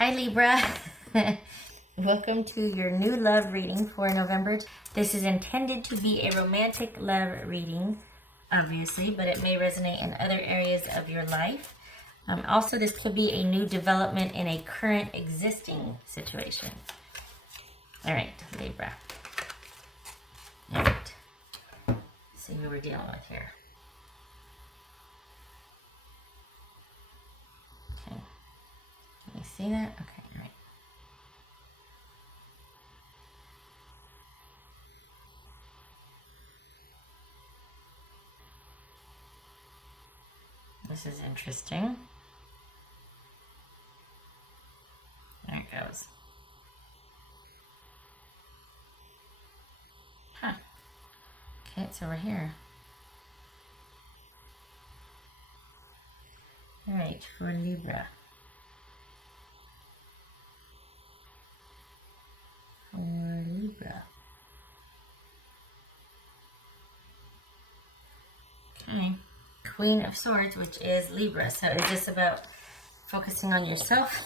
Hi Libra, welcome to your new love reading for November. This is intended to be a romantic love reading, obviously, but it may resonate in other areas of your life. Also, this could be a new development in a current existing situation. All right, Libra. All right, let's see who we're dealing with here. Okay, can you see that? Okay, all right. This is interesting. There it goes. Huh. Okay, it's over here. All right, for Libra. For Libra. Okay. Queen of Swords, which is Libra. So is this about focusing on yourself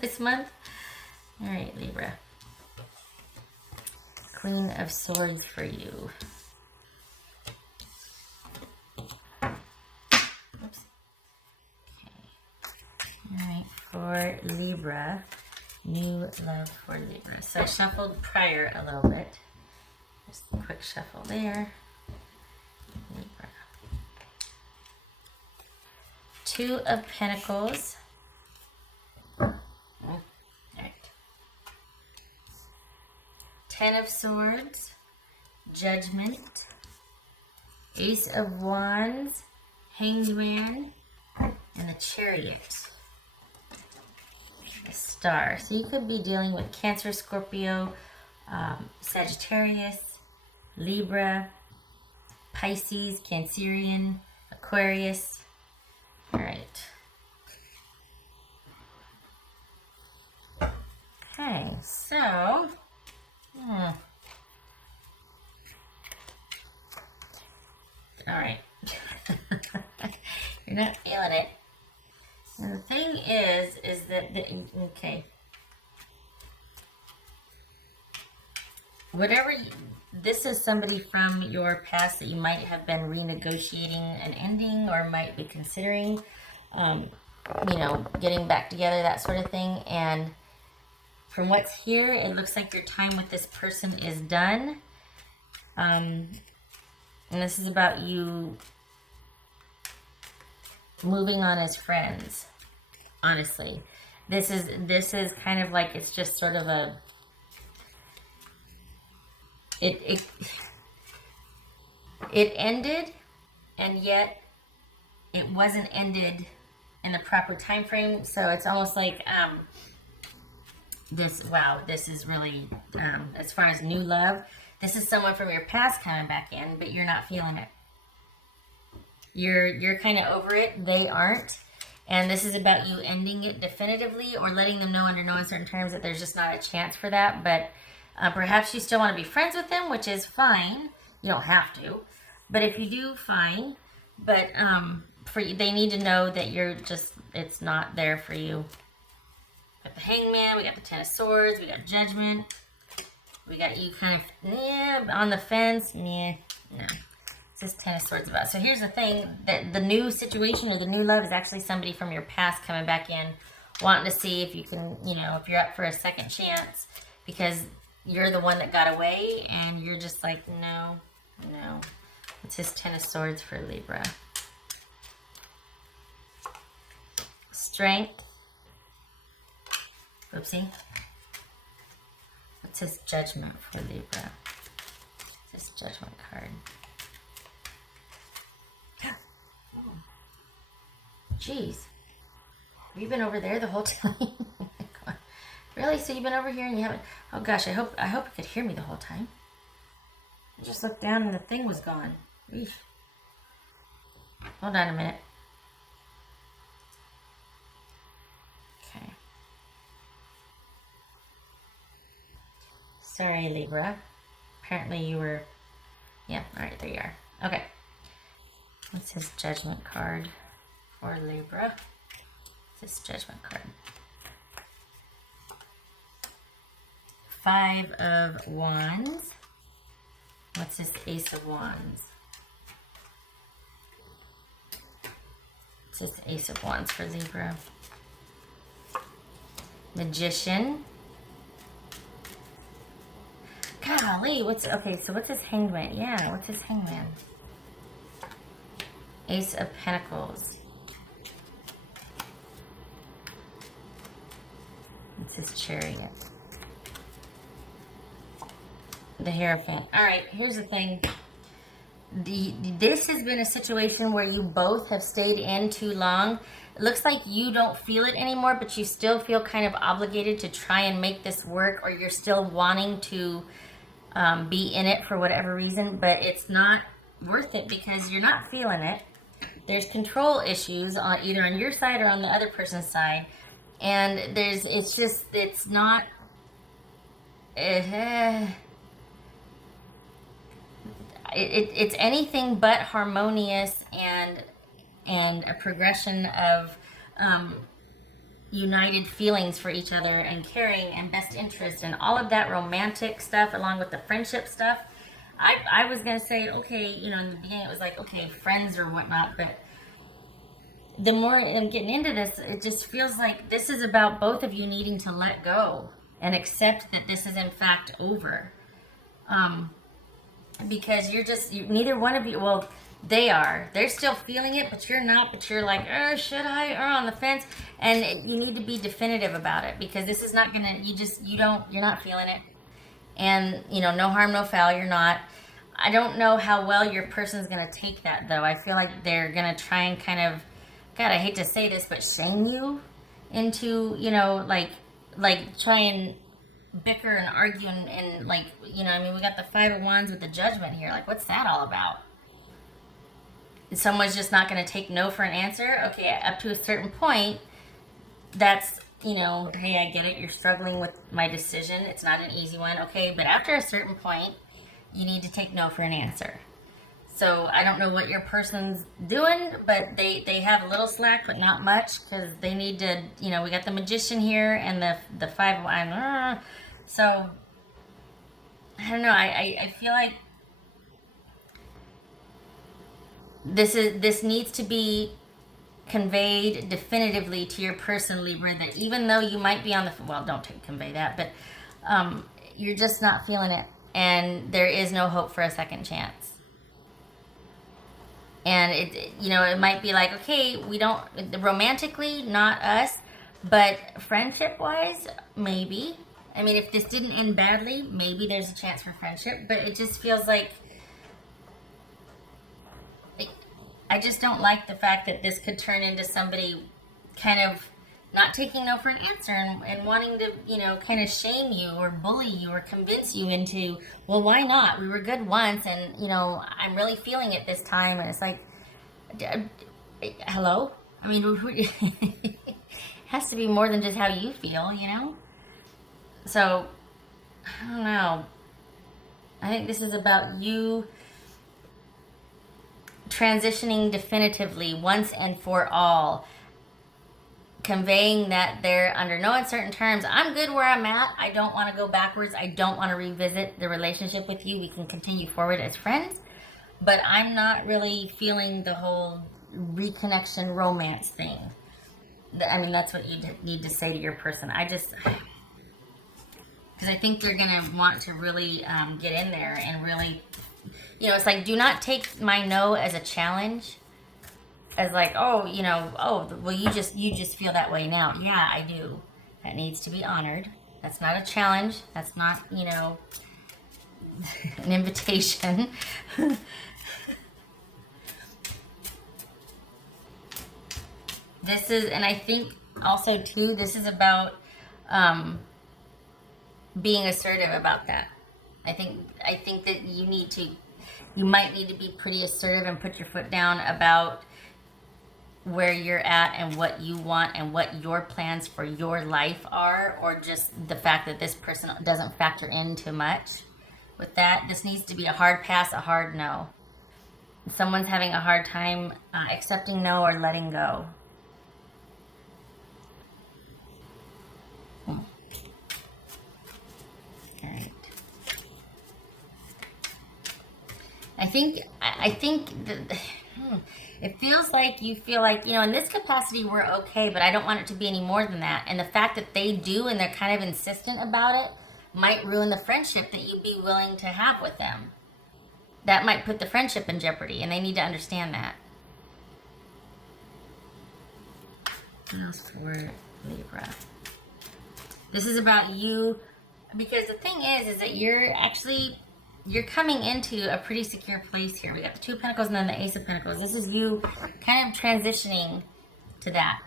this month? All right, Libra. Queen of Swords for you. Oops. Okay. All right, for Libra. New love for Libra. So I shuffled prior a little bit. Just a quick shuffle there. Libra. Two of Pentacles. Right. Ten of Swords. Judgment. Ace of Wands. Hanged Man. And the Chariot. The Star. So you could be dealing with Cancer, Scorpio, Sagittarius, Libra, Pisces, Cancerian, Aquarius. All right. Okay, so, all right. You're not feeling it. And the thing is that, okay, whatever, this is somebody from your past that you might have been renegotiating an ending or might be considering, getting back together, that sort of thing. And from what's here, it looks like your time with this person is done. And this is about you moving on as friends. Honestly, this is kind of like, it's just sort of a, it ended, and yet it wasn't ended in the proper time frame. So it's almost like this is really, as far as new love, this is someone from your past coming back in, but you're not feeling it. You're kind of over it. They aren't. And this is about you ending it definitively or letting them know under no uncertain terms that there's just not a chance for that. But perhaps you still want to be friends with them, which is fine. You don't have to. But if you do, fine. But they need to know that you're just, it's not there for you. We got the Hangman, we got the Ten of Swords, we got Judgment. We got you kind of, on the fence. No. This Ten of Swords about. So here's the thing, that the new situation or the new love is actually somebody from your past coming back in, wanting to see if you can, if you're up for a second chance, because you're the one that got away and you're just like, no. It's his Ten of Swords for Libra. Strength. Oopsie. What's his Judgment for Libra? This Judgment card. Jeez. Have you been over there the whole time? Oh my God. Really? So you've been over here and you haven't... Oh gosh, I hope you could hear me the whole time. I just looked down and the thing was gone. Eesh. Hold on a minute. Okay. Sorry, Libra. Apparently you were... Yeah, alright, there you are. Okay. What's his Judgment card for Libra? This Judgment card. Five of Wands. What's this Ace of Wands? What's this Ace of Wands for Libra? Magician. Golly, okay, so what's this Hangman? Yeah, what's this Hangman? Ace of Pentacles. What's this Chariot? The Hierophant. All right, here's the thing. This has been a situation where you both have stayed in too long. It looks like you don't feel it anymore, but you still feel kind of obligated to try and make this work, or you're still wanting to be in it for whatever reason, but it's not worth it because you're not feeling it. There's control issues on either on your side or on the other person's side, and it's not. It's anything but harmonious and a progression of united feelings for each other and caring and best interest and all of that romantic stuff along with the friendship stuff. I was gonna say, okay, in the beginning it was like, okay, friends or whatnot, but the more I'm getting into this, it just feels like this is about both of you needing to let go and accept that this is in fact over. Because neither one of you, well, they're still feeling it, but you're not, but you're like, should I, on the fence, and you need to be definitive about it, because this is not gonna, you're not feeling it, and, no harm, no foul, you're not. I don't know how well your person's gonna take that, though. I feel like they're gonna try and kind of, God, I hate to say this, but shame you into, like try and bicker and argue and like, we got the Five of Wands with the Judgment here. Like, what's that all about? Someone's just not going to take no for an answer. Okay, up to a certain point, that's, hey, I get it. You're struggling with my decision. It's not an easy one. Okay, but after a certain point, you need to take no for an answer. So I don't know what your person's doing, but they have a little slack, but not much, because they need to, we got the Magician here and the Five of Wands. So I don't know. I feel like this needs to be conveyed definitively to your person, Libra, that even though you might be on don't convey that, but you're just not feeling it, and there is no hope for a second chance. And it might be like, okay, we don't, romantically, not us, but friendship wise, maybe. I mean, if this didn't end badly, maybe there's a chance for friendship, but it just feels like, I just don't like the fact that this could turn into somebody kind of not taking no for an answer and wanting to, kind of shame you or bully you or convince you into, well, why not? We were good once, and, I'm really feeling it this time. And it's like, hello? I mean, it has to be more than just how you feel, So, I don't know. I think this is about you transitioning definitively once and for all, conveying that they're under no uncertain terms. I'm good where I'm at. I don't want to go backwards. I don't want to revisit the relationship with you. We can continue forward as friends, but I'm not really feeling the whole reconnection romance thing. I mean, that's what you need to say to your person. Because I think they're going to want to really get in there and really, it's like, do not take my no as a challenge, as like, well, you just feel that way now. Yeah, I do. That needs to be honored. That's not a challenge. That's not, an invitation. This is, and I think also too, this is about being assertive about that. I think that you might need to be pretty assertive and put your foot down about where you're at and what you want and what your plans for your life are, or just the fact that this person doesn't factor in too much with that. This needs to be a hard pass, a hard no. Someone's having a hard time accepting no or letting go. I think it feels like you feel like, in this capacity we're okay, but I don't want it to be any more than that. And the fact that they do and they're kind of insistent about it might ruin the friendship that you'd be willing to have with them. That might put the friendship in jeopardy, and they need to understand that. What else for Libra? This is about you, because the thing is that you're coming into a pretty secure place here. We got the Two of Pentacles and then the Ace of Pentacles. This is you kind of transitioning to that.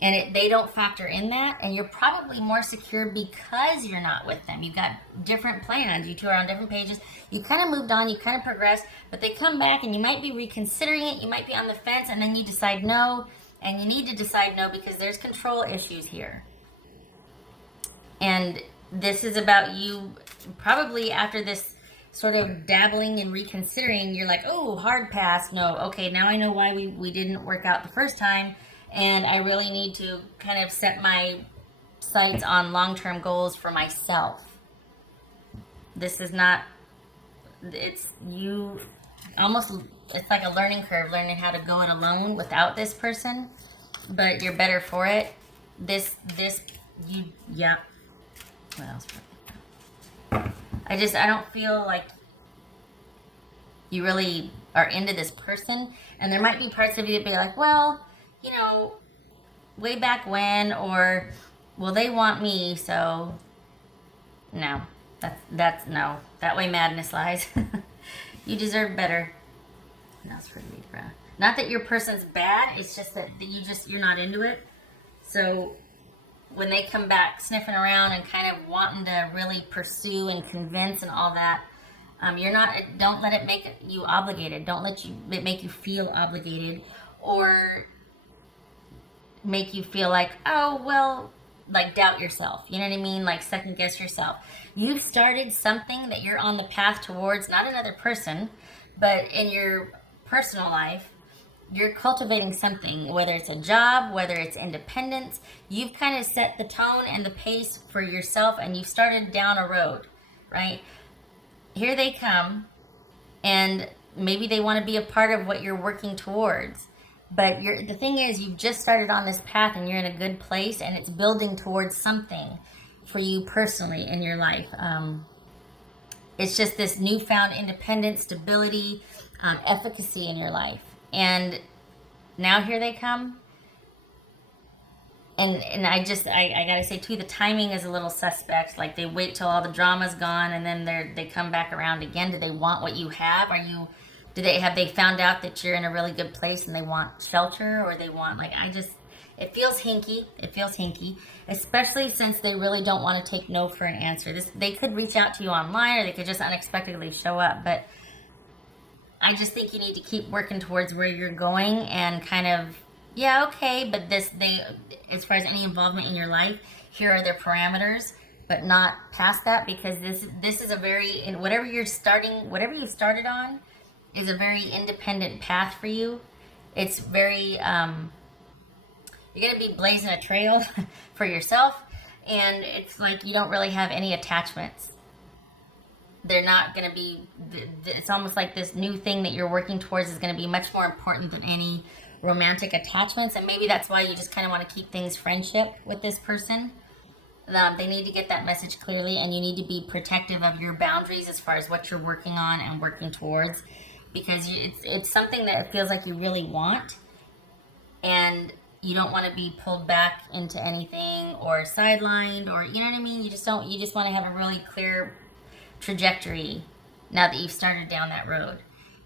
And they don't factor in that. And you're probably more secure because you're not with them. You've got different plans. You two are on different pages. You kind of moved on. You kind of progressed. But they come back and you might be reconsidering it. You might be on the fence. And then you decide no. And you need to decide no because there's control issues here. And this is about you probably after this sort of dabbling and reconsidering. You're like, oh, hard pass. No. Okay, now I know why we didn't work out the first time. And I really need to kind of set my sights on long-term goals for myself. This is not, it's like a learning curve, learning how to go it alone without this person, but you're better for it. Yeah. What else? I don't feel like you really are into this person. And there might be parts of you that be like, well, way back when, or, well, they want me, so no, that's no. That way madness lies. You deserve better. What else for Libra? Not that your person's bad, it's just that you're not into it. So when they come back sniffing around and kind of wanting to really pursue and convince and all that, don't let it make you obligated. Don't let it make you feel obligated, or make you feel like, oh, well, like doubt yourself. You know what I mean? Like second guess yourself. You've started something that you're on the path towards, not another person, but in your personal life, you're cultivating something, whether it's a job, whether it's independence. You've kind of set the tone and the pace for yourself, and you've started down a road, right? Here they come, and maybe they want to be a part of what you're working towards. But the thing is, you've just started on this path and you're in a good place, and it's building towards something for you personally in your life. It's just this newfound independence, stability, efficacy in your life. And now here they come. And I gotta say too, the timing is a little suspect. Like they wait till all the drama's gone and then they come back around again. Do they want what you have? Have they found out that you're in a really good place and they want shelter, or they want, it feels hinky. It feels hinky, especially since they really don't want to take no for an answer. They could reach out to you online, or they could just unexpectedly show up. But I just think you need to keep working towards where you're going and kind of, yeah, okay, but as far as any involvement in your life, here are their parameters, but not past that, because this is a very, whatever you started on, is a very independent path for you. It's very, you're going to be blazing a trail for yourself, and it's like you don't really have any attachments. They're not going to be, it's almost like this new thing that you're working towards is going to be much more important than any romantic attachments, and maybe that's why you just kind of want to keep things friendship with this person. They need to get that message clearly, and you need to be protective of your boundaries as far as what you're working on and working towards, because it's something that it feels like you really want, and you don't want to be pulled back into anything or sidelined, or, you know what I mean? You just want to have a really clear trajectory now that you've started down that road.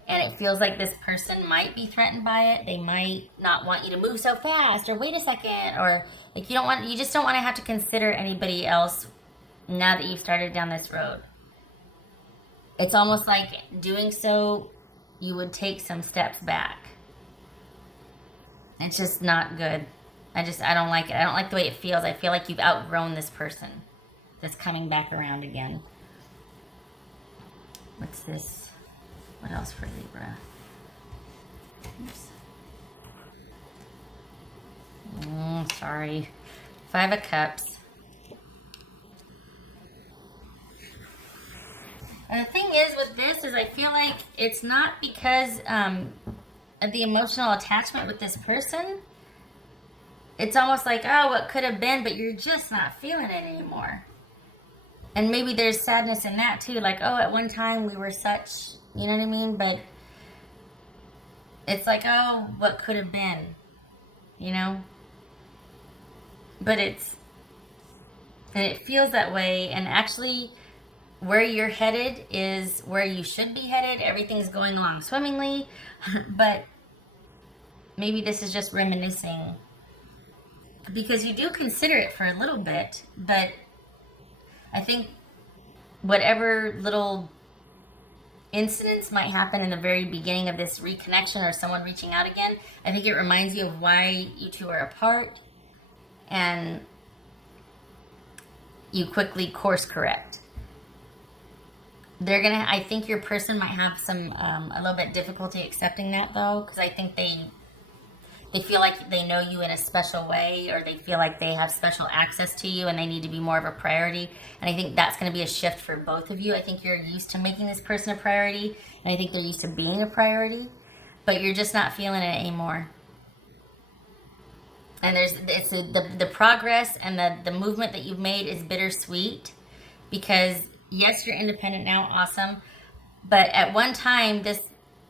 And it feels like this person might be threatened by it. They might not want you to move so fast, or wait a second, or like you just don't want to have to consider anybody else now that you've started down this road. It's almost like doing so, you would take some steps back. It's just not good. I don't like it. I don't like the way it feels. I feel like you've outgrown this person that's coming back around again. What's this? What else for Libra? Oops. Sorry. 5 of Cups. And the thing is with this is I feel like it's not because of the emotional attachment with this person. It's almost like, oh, what could have been, but you're just not feeling it anymore. And maybe there's sadness in that too. Like, oh, at one time we were such, you know what I mean? But it's like, oh, what could have been, you know? But and it feels that way. And actually, where you're headed is where you should be headed. Everything's going along swimmingly. But maybe this is just reminiscing. Because you do consider it for a little bit, but I think whatever little incidents might happen in the very beginning of this reconnection or someone reaching out again, I think it reminds you of why you two are apart, and you quickly course correct. I think your person might have a little bit difficulty accepting that though, because I think they feel like they know you in a special way, or they feel like they have special access to you and they need to be more of a priority. And I think that's going to be a shift for both of you. I think you're used to making this person a priority, and I think they're used to being a priority, but you're just not feeling it anymore. And the progress and the movement that you've made is bittersweet, because yes, you're independent now, awesome. But at one time, this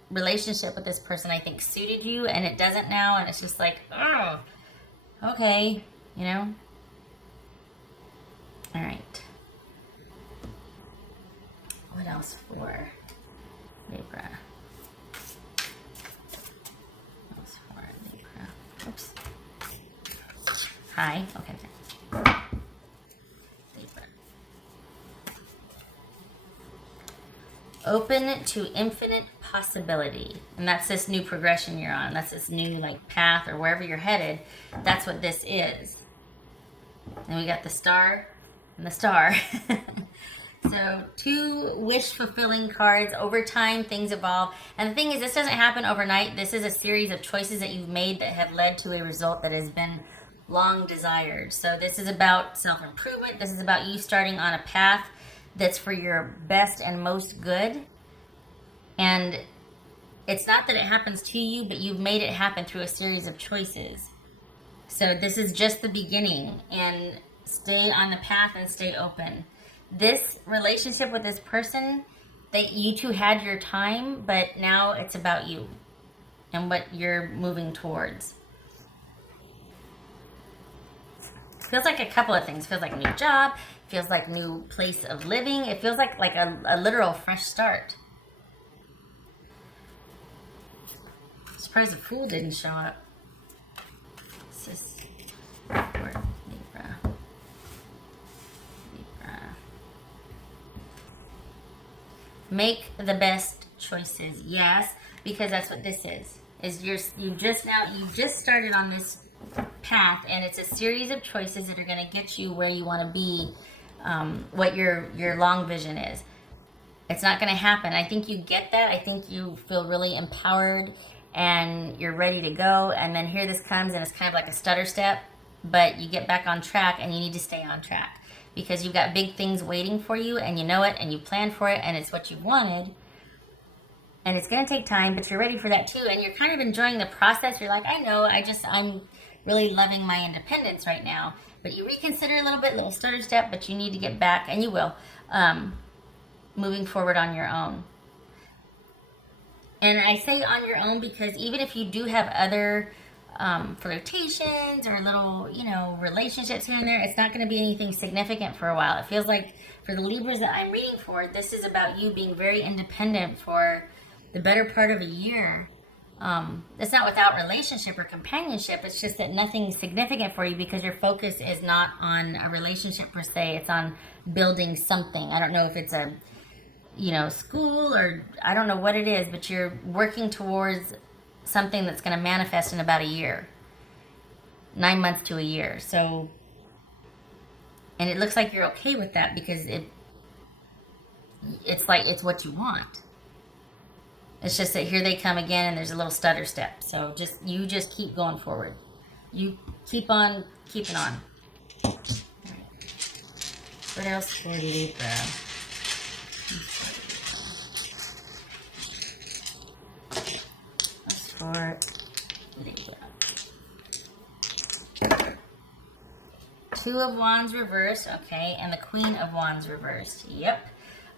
relationship with this person, I think, suited you, and it doesn't now, and it's just like, oh, okay, you know? All right. What else for Libra? What else for Libra? Oops. Hi. Okay. Libra. Open to infinite possibility. And that's this new progression you're on. That's this new like path, or wherever you're headed. That's what this is. And we got the star and the star. So 2 wish-fulfilling cards. Over time, things evolve. And the thing is, this doesn't happen overnight. This is a series of choices that you've made that have led to a result that has been long desired. So this is about self-improvement. This is about you starting on a path that's for your best and most good. And it's not that it happens to you, but you've made it happen through a series of choices. So this is just the beginning, and stay on the path and stay open. This relationship with this person, that you two had your time, but now it's about you and what you're moving towards. Feels like a couple of things. Feels like a new job. Feels like new place of living. It feels like a literal fresh start. Surprised the Fool didn't show up. This is for Libra. Libra. Make the best choices. Yes, because that's what this is. You just started on this path, and it's a series of choices that are going to get you where you want to be, what your long vision is. It's not going to happen. I think you get that. I think you feel really empowered and you're ready to go, and then here this comes, and it's kind of like a stutter step, but you get back on track, and you need to stay on track because you've got big things waiting for you, and you know it, and you plan for it, and it's what you wanted. And it's going to take time, but you're ready for that too. And you're kind of enjoying the process. You're like, I know, I'm really loving my independence right now. But you reconsider a little bit, little stutter step, but you need to get back, and you will, moving forward on your own. And I say on your own because even if you do have other flirtations or little, relationships here and there, it's not going to be anything significant for a while. It feels like for the Libras that I'm reading for, this is about you being very independent for the better part of a year. It's not without relationship or companionship. It's just that nothing's significant for you because your focus is not on a relationship per se. It's on building something. I don't know if it's a, school, or I don't know what it is, but you're working towards something that's going to manifest in about a year, 9 months to a year. So, and it looks like you're okay with that because it's like it's what you want. It's just that here they come again, and there's a little stutter step. So you just keep going forward. You keep on keeping on. All right. What else for Libra? For Libra. Two of Wands reversed, okay, and the Queen of Wands reversed. Yep.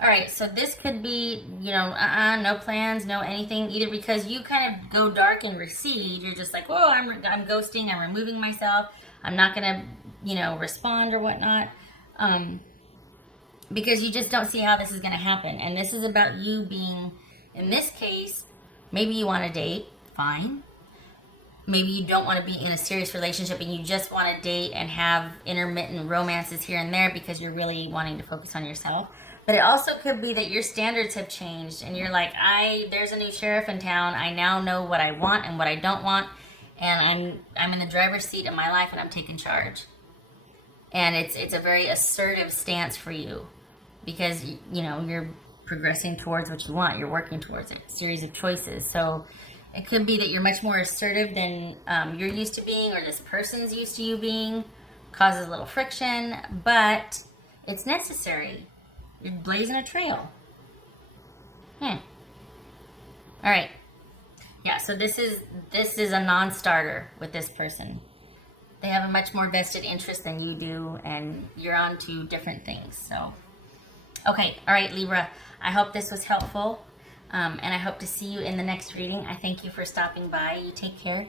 All right, so this could be, you know, no plans, no anything, either because you kind of go dark and recede. You're just like, oh, I'm ghosting, I'm removing myself. I'm not going to, you know, respond or whatnot. Because you just don't see how this is going to happen. And this is about you being, in this case, maybe you want to date, fine. Maybe you don't want to be in a serious relationship and you just want to date and have intermittent romances here and there because you're really wanting to focus on yourself. But it also could be that your standards have changed and you're like, there's a new sheriff in town. I now know what I want and what I don't want. And I'm in the driver's seat of my life and I'm taking charge. And it's a very assertive stance for you because, you know, you're progressing towards what you want. You're working towards a series of choices. So it could be that you're much more assertive than you're used to being or this person's used to you being. Causes a little friction, but it's necessary. You're blazing a trail. All right. Yeah, so this is a non-starter with this person. They have a much more vested interest than you do, and you're on to different things. So, okay. All right, Libra. I hope this was helpful, and I hope to see you in the next reading. I thank you for stopping by. You take care.